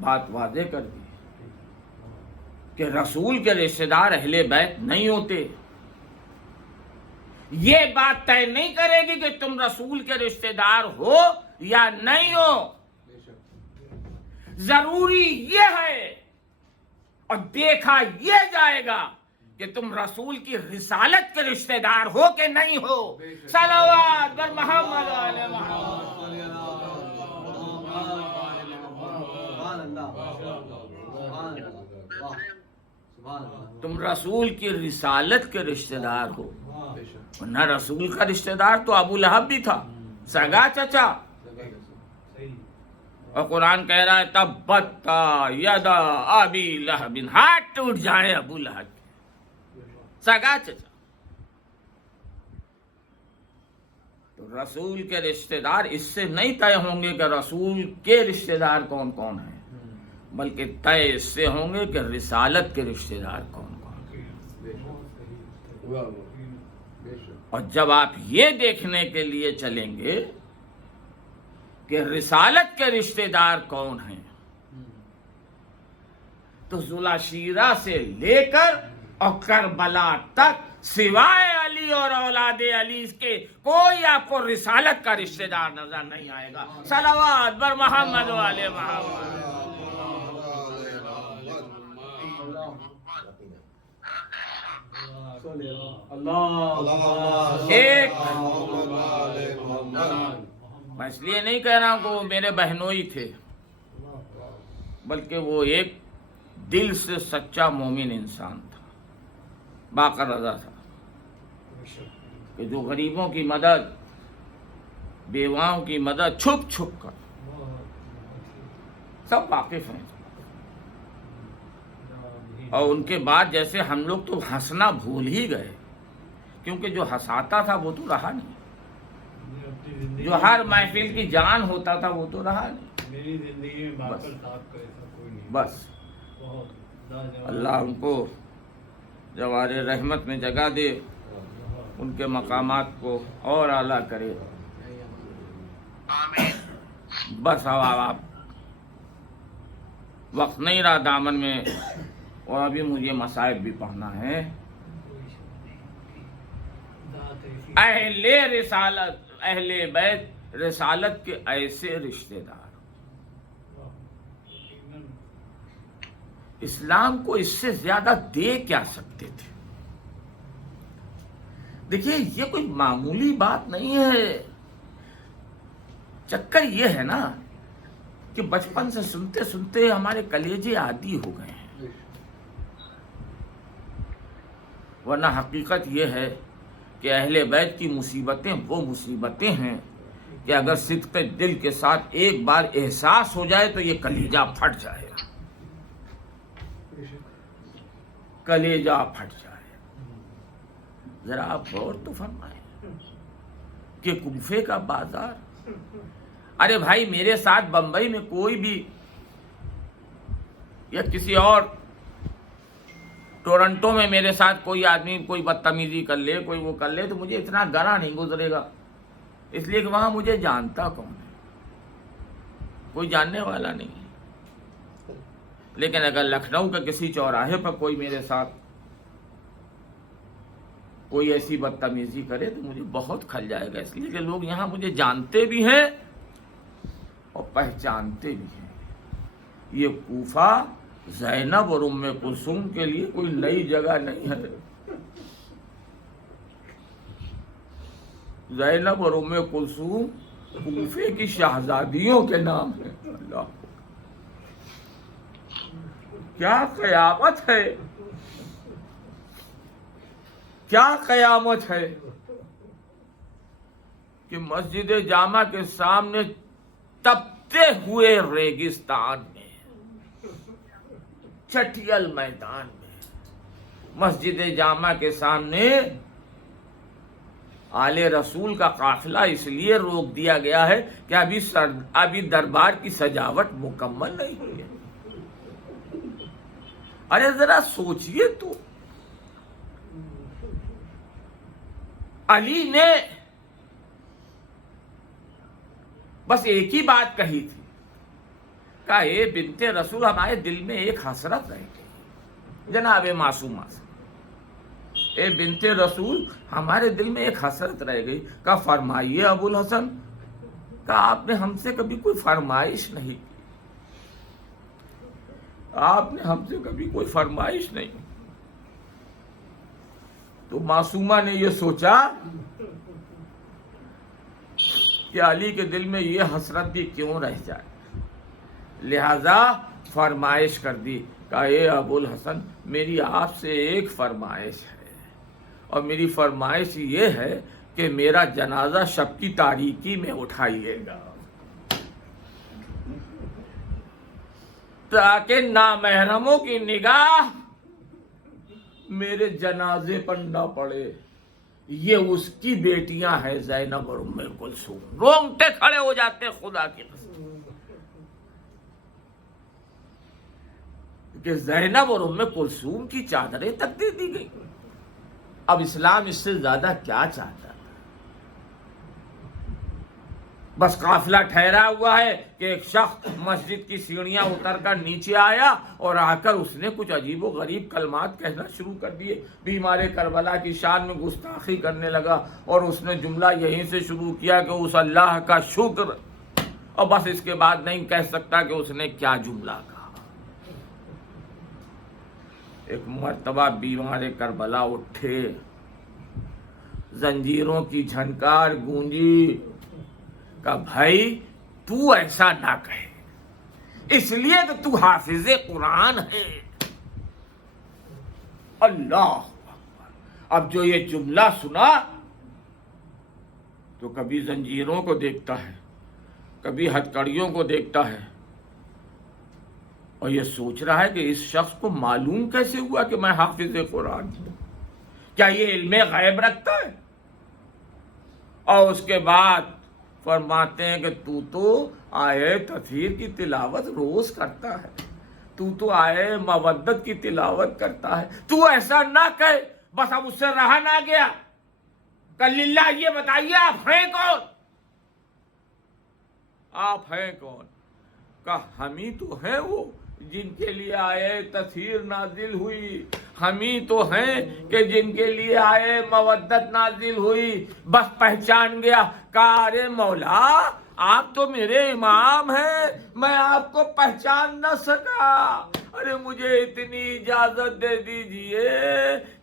بات واضح کر دی کہ رسول کے رشتہ دار اہل بیت نہیں ہوتے. یہ بات طے نہیں کرے گی کہ تم رسول کے رشتہ دار ہو یا نہیں ہو. ضروری یہ ہے اور دیکھا یہ جائے گا کہ تم رسول کی رسالت کے رشتہ دار ہو کہ نہیں ہو. صلوات بر محمد علیہ محمد. تم رسول کی رسالت کے رشتہ دار ہو، ورنہ رسول کا رشتہ دار تو ابو لہب بھی تھا، سگا چچا. اور قرآن کہہ رہا ہے تبت یدا ابی لہب، ہاتھ ٹوٹ جائے ابو لہب، سگا چچا. تو رسول کے رشتہ دار اس سے نہیں طے ہوں گے کہ رسول کے رشتہ دار کون کون ہیں، بلکہ طے اس سے ہوں گے کہ رسالت کے رشتہ دار کون کون ہیں. اور جب آپ یہ دیکھنے کے لیے چلیں گے کہ رسالت کے رشتہ دار کون ہیں، تو ذوالشیرہ سے لے کر اور کربلا تک سوائے علی اور اولاد علی کے کوئی آپ کو رسالت کا رشتہ دار نظر نہیں آئے گا. صلوات بر محمد والے محمد. ایک میں اس لیے نہیں کہہ رہا ہوں کہ وہ میرے بہنوئی تھے، بلکہ وہ ایک دل سے سچا مومن انسان تھا، باقر رضا تھا، کہ جو غریبوں کی مدد، بیواؤں کی مدد چھپ چھپ کر، سب واقف ہیں. اور ان کے بعد جیسے ہم لوگ تو ہنسنا بھول ہی گئے، کیونکہ جو ہنساتا تھا وہ تو رہا نہیں، جو ہر محفل کی جان ہوتا تھا وہ تو رہا نہیں. میری زندگی میں باقر صاحب کا ایسا کوئی نہیں. بس بہت اللہ ان کو جوار رحمت میں جگہ دے، ان کے مقامات کو اور اعلیٰ کرے. بس اب آپ وقت نہیں رہا دامن میں، اور ابھی مجھے مصائب بھی پڑھنا ہے. اہل رسالت، اہل بیت رسالت کے ایسے رشتہ دار، اسلام کو اس سے زیادہ دے کیا سکتے تھے؟ دیکھیے یہ کوئی معمولی بات نہیں ہے. چکر یہ ہے نا کہ بچپن سے سنتے سنتے ہمارے کلیجے عادی ہو گئے ہیں، ورنہ حقیقت یہ ہے کہ اہل بیت کی مصیبتیں وہ مصیبتیں ہیں کہ اگر صدق دل کے ساتھ ایک بار احساس ہو جائے تو یہ کلیجہ پھٹ جائے، کلیجہ پھٹ جائے. ذرا آپ غور تو فرمائیں کہ کوفے کا بازار، ارے بھائی میرے ساتھ بمبئی میں کوئی بھی یا کسی اور ٹورنٹو میں میرے ساتھ کوئی آدمی کوئی بدتمیزی کر لے، کوئی وہ کر لے، تو مجھے اتنا گنا نہیں گزرے گا، اس لیے کہ وہاں مجھے جانتا کون ہے، کوئی جاننے والا نہیں ہے. لیکن اگر لکھنؤ کے کسی چوراہے پر کوئی میرے ساتھ کوئی ایسی بدتمیزی کرے تو مجھے بہت کھل جائے گا، اس لیے کہ لوگ یہاں مجھے جانتے بھی ہیں اور پہچانتے بھی ہیں. یہ کوفہ زینب اور ام کلثوم کے لیے کوئی نئی جگہ نہیں ہے. زینب اور ام کلثوم کوفے کی شہزادیوں کے نام ہیں. اللہ کیا قیامت ہے، کیا قیامت ہے کہ مسجد جامع کے سامنے تپتے ہوئے ریگستان میں، چٹیل میدان میں، مسجد جامع کے سامنے آل رسول کا قافلہ اس لیے روک دیا گیا ہے کہ ابھی دربار کی سجاوٹ مکمل نہیں ہوئی ہے. ارے ذرا سوچئے تو، علی نے بس ایک ہی بات کہی تھی، کہا اے بنت رسول ہمارے دل میں ایک حسرت رہ گئی، جناب معصومہ سے، اے بنت رسول ہمارے دل میں ایک حسرت رہ گئی. کہا فرمائیے ابو الحسن. کہا آپ نے ہم سے کبھی کوئی فرمائش نہیں کی، آپ نے ہم سے کبھی کوئی فرمائش نہیں. تو معصومہ نے یہ سوچا کہ علی کے دل میں یہ حسرت بھی کیوں رہ جائے، لہذا فرمائش کر دی. کہا اے ابو الحسن میری آپ سے ایک فرمائش ہے، اور میری فرمائش یہ ہے کہ میرا جنازہ شب کی تاریکی میں اٹھائیے گا تاکہ نامحرموں کی نگاہ میرے جنازے پر نہ پڑے. یہ اس کی بیٹیاں ہیں زینب اور ام کلثوم. رونگٹے کھڑے ہو جاتے خدا کی قسم کہ زینب اور ام کلثوم کی چادریں تک دے دی گئی. اب اسلام اس سے زیادہ کیا چاہتا ہے؟ بس قافلہ ٹھہرا ہوا ہے کہ ایک شخص مسجد کی سیڑھیاں اتر کر نیچے آیا اور آ کر اس نے کچھ عجیب و غریب کلمات کہنا شروع کر دیے، بیمار کربلا کی شان میں گستاخی کرنے لگا، اور اس نے جملہ یہیں سے شروع کیا کہ اس اللہ کا شکر، اور بس اس کے بعد نہیں کہہ سکتا کہ اس نے کیا جملہ کہا. ایک مرتبہ بیمار کربلا اٹھے، زنجیروں کی جھنکار گونجی. کہا بھائی تو ایسا نہ کہے، اس لیے کہ تو حافظ قرآن ہے. اللہ اکبر. اب جو یہ جملہ سنا تو کبھی زنجیروں کو دیکھتا ہے، کبھی ہتکڑیوں کو دیکھتا ہے، اور یہ سوچ رہا ہے کہ اس شخص کو معلوم کیسے ہوا کہ میں حافظ قرآن ہوں؟ کیا یہ علم غیب رکھتا ہے؟ اور اس کے بعد فرماتے ہیں کہ تو آئے تطہیر کی تلاوت روز کرتا ہے، تو آئے مودت کی تلاوت کرتا ہے، تو ایسا نہ کہے. بس اب اس سے رہا نہ گیا. کل اللہ یہ بتائیے آپ ہیں کون؟ آپ ہیں کون؟ کہ ہم ہی تو ہیں وہ جن کے لیے آئے تطہیر نازل ہوئی، ہم ہی تو ہیں کہ جن کے لیے آئے مودت نازل ہوئی، بس پہچان گیا، کہا ارے مولا آپ تو میرے امام ہیں، میں آپ کو پہچان نہ سکا، ارے مجھے اتنی اجازت دے دیجئے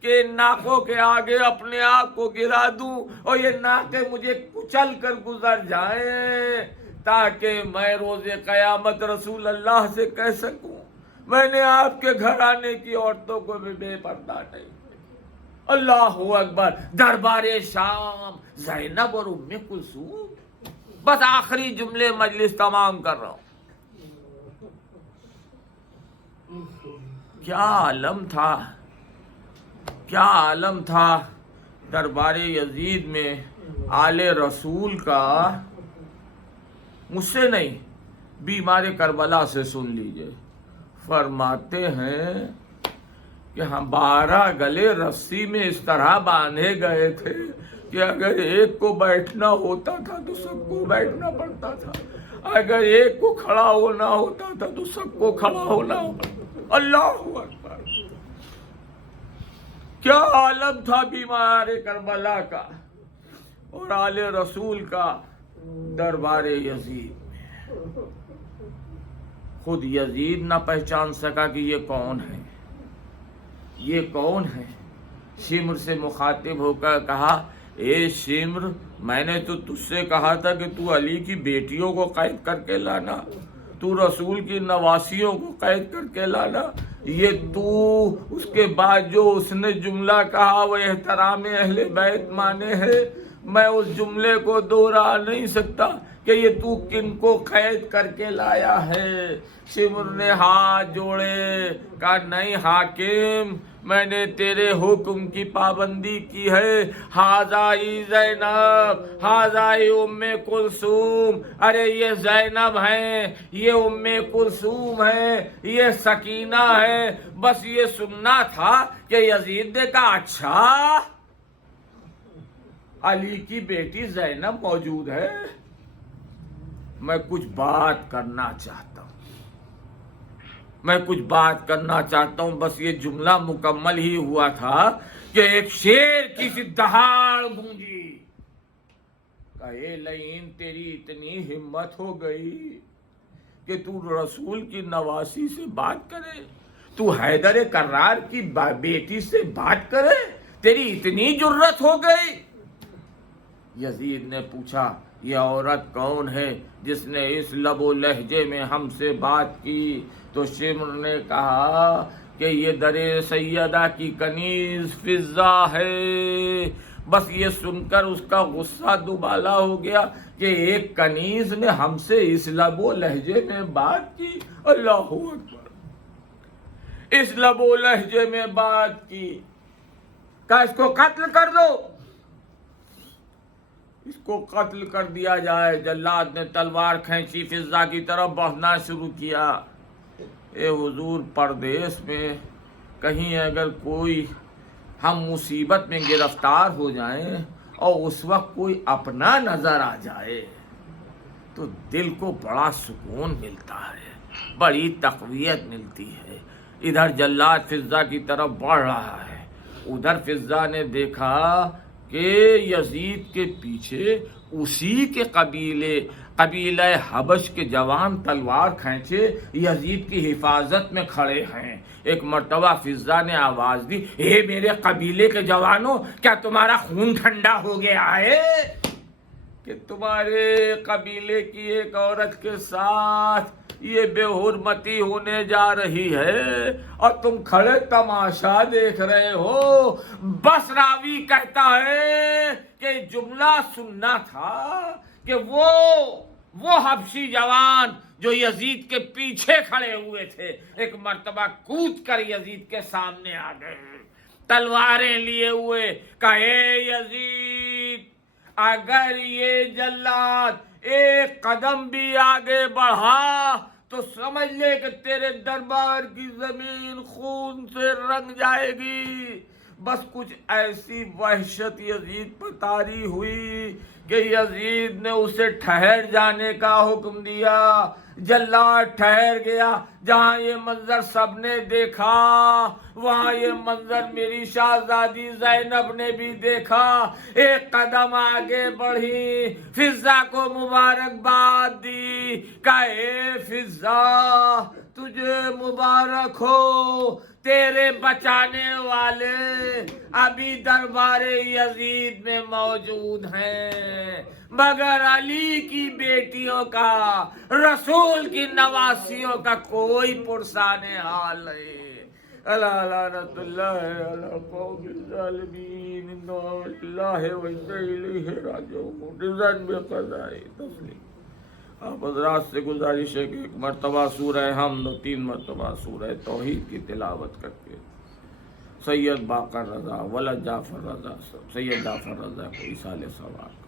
کہ ناکوں کے آگے اپنے آپ کو گرا دوں اور یہ ناکیں مجھے کچل کر گزر جائیں، تاکہ میں روز قیامت رسول اللہ سے کہہ سکوں میں نے آپ کے گھرانے کی عورتوں کو بھی بے پردہ نہیں۔ اللہ اکبر۔ دربار شام، زینب اور ام کلثوم۔ بس آخری جملے مجلس تمام کر رہا ہوں۔ کیا عالم تھا، کیا عالم تھا دربار یزید میں آل رسول کا۔ مجھ سے نہیں، بیمار کربلا سے سن لیجئے، فرماتے ہیں کہ ہم 12 گلے رسی میں اس طرح باندھے گئے تھے کہ اگر ایک کو بیٹھنا ہوتا تھا تو سب کو بیٹھنا پڑتا تھا، اگر ایک کو کھڑا ہونا ہوتا تھا تو سب کو کھڑا ہونا ہوتا۔ اللہ اکبر۔ کیا عالم تھا بیمار کربلا کا اور آل رسول کا دربار یزید میں۔ خود یزید نہ پہچان سکا کہ یہ کون ہے، یہ کون ہے۔ شمر سے مخاطب ہو کر کہا اے شمر، میں نے تو تجھ سے کہا تھا کہ تو علی کی بیٹیوں کو قید کر کے لانا، تو رسول کی نواسیوں کو قید کر کے لانا، یہ تو اس کے بعد جو اس نے جملہ کہا وہ احترام اہل بیت مانے ہے، میں اس جملے کو دوہرا نہیں سکتا کہ یہ تو کن کو قید کر کے لایا ہے۔ شمر نے ہاتھ جوڑے، کہا نہیں حاکم، میں نے تیرے حکم کی پابندی کی ہے۔ ہاذا زینب، ہاذا ام کلثوم، ارے یہ زینب ہیں، یہ ام کلثوم ہیں، یہ سکینہ ہے۔ بس یہ سننا تھا کہ یزید نے کہا اچھا علی کی بیٹی زینب موجود ہے، میں کچھ بات کرنا چاہتا ہوں، میں کچھ بات کرنا چاہتا ہوں۔ بس یہ جملہ مکمل ہی ہوا تھا کہ ایک شیر کی سی دہاڑ گونجی، کہا اے لعین تیری اتنی ہمت ہو گئی کہ تو رسول کی نواسی سے بات کرے، تو حیدر کرار کی بیٹی سے بات کرے، تیری اتنی جرت ہو گئی۔ یزید نے پوچھا یہ عورت کون ہے جس نے اس لب و لہجے میں ہم سے بات کی؟ تو شمر نے کہا کہ یہ در سیدہ کی کنیز فضہ ہے۔ بس یہ سن کر اس کا غصہ دوبالا ہو گیا کہ ایک کنیز نے ہم سے اس لب و لہجے میں بات کی۔ اللہ اکبر، اس لب و لہجے میں بات کی، کہا اس کو قتل کر دو، اس کو قتل کر دیا جائے۔ جلاد نے تلوار کھینچی، فضہ کی طرف بڑھنا شروع کیا۔ اے حضور، پردیس میں کہیں اگر کوئی ہم مصیبت میں گرفتار ہو جائیں اور اس وقت کوئی اپنا نظر آ جائے تو دل کو بڑا سکون ملتا ہے، بڑی تقویت ملتی ہے۔ ادھر جلاد فضہ کی طرف بڑھ رہا ہے، ادھر فضہ نے دیکھا کہ یزید کے پیچھے اسی کے قبیلہ حبش کے جوان تلوار کھینچے یزید کی حفاظت میں کھڑے ہیں۔ ایک مرتبہ فضہ نے آواز دی اے میرے قبیلے کے جوانوں، کیا تمہارا خون ٹھنڈا ہو گیا ہے کہ تمہارے قبیلے کی ایک عورت کے ساتھ یہ بے حرمتی ہونے جا رہی ہے اور تم کھڑے تماشا دیکھ رہے ہو؟ بس راوی کہتا ہے کہ جملہ سننا تھا کہ وہ حبشی جوان جو یزید کے پیچھے کھڑے ہوئے تھے ایک مرتبہ کود کر یزید کے سامنے آ گئے، تلواریں لیے ہوئے، کہے یزید اگر یہ جلاد ایک قدم بھی آگے بڑھا تو سمجھ لے کہ تیرے دربار کی زمین خون سے رنگ جائے گی۔ بس کچھ ایسی وحشت یزید پر طاری ہوئی کہ یزید نے اسے ٹھہر جانے کا حکم دیا. جلاد ٹھہر گیا. جہاں یہ منظر سب نے دیکھا وہاں یہ منظر میری شہزادی زینب نے بھی دیکھا. ایک قدم آگے بڑھی, فضا کو مبارکباد دی, کہا اے فضا تجھے مبارک ہو, تیرے بچانے والے ابھی دربار یزید میں موجود ہیں, مگر علی کی بیٹیوں کا, رسول کی نواسیوں کا کوئی پرسان حال نہیں. اللہ لعنت اللہ علی قوم الظالمین, انا للہ و انا الیہ راجعون. رضن بقضاء تسلیم. آپ حضرات سے گزارش ہے کہ ایک مرتبہ سورہ حمد و 3 مرتبہ سورہ توحید کی تلاوت کر کے سید باقر رضا ولد جعفر رضا سید جعفر رضا کو ایصال ثواب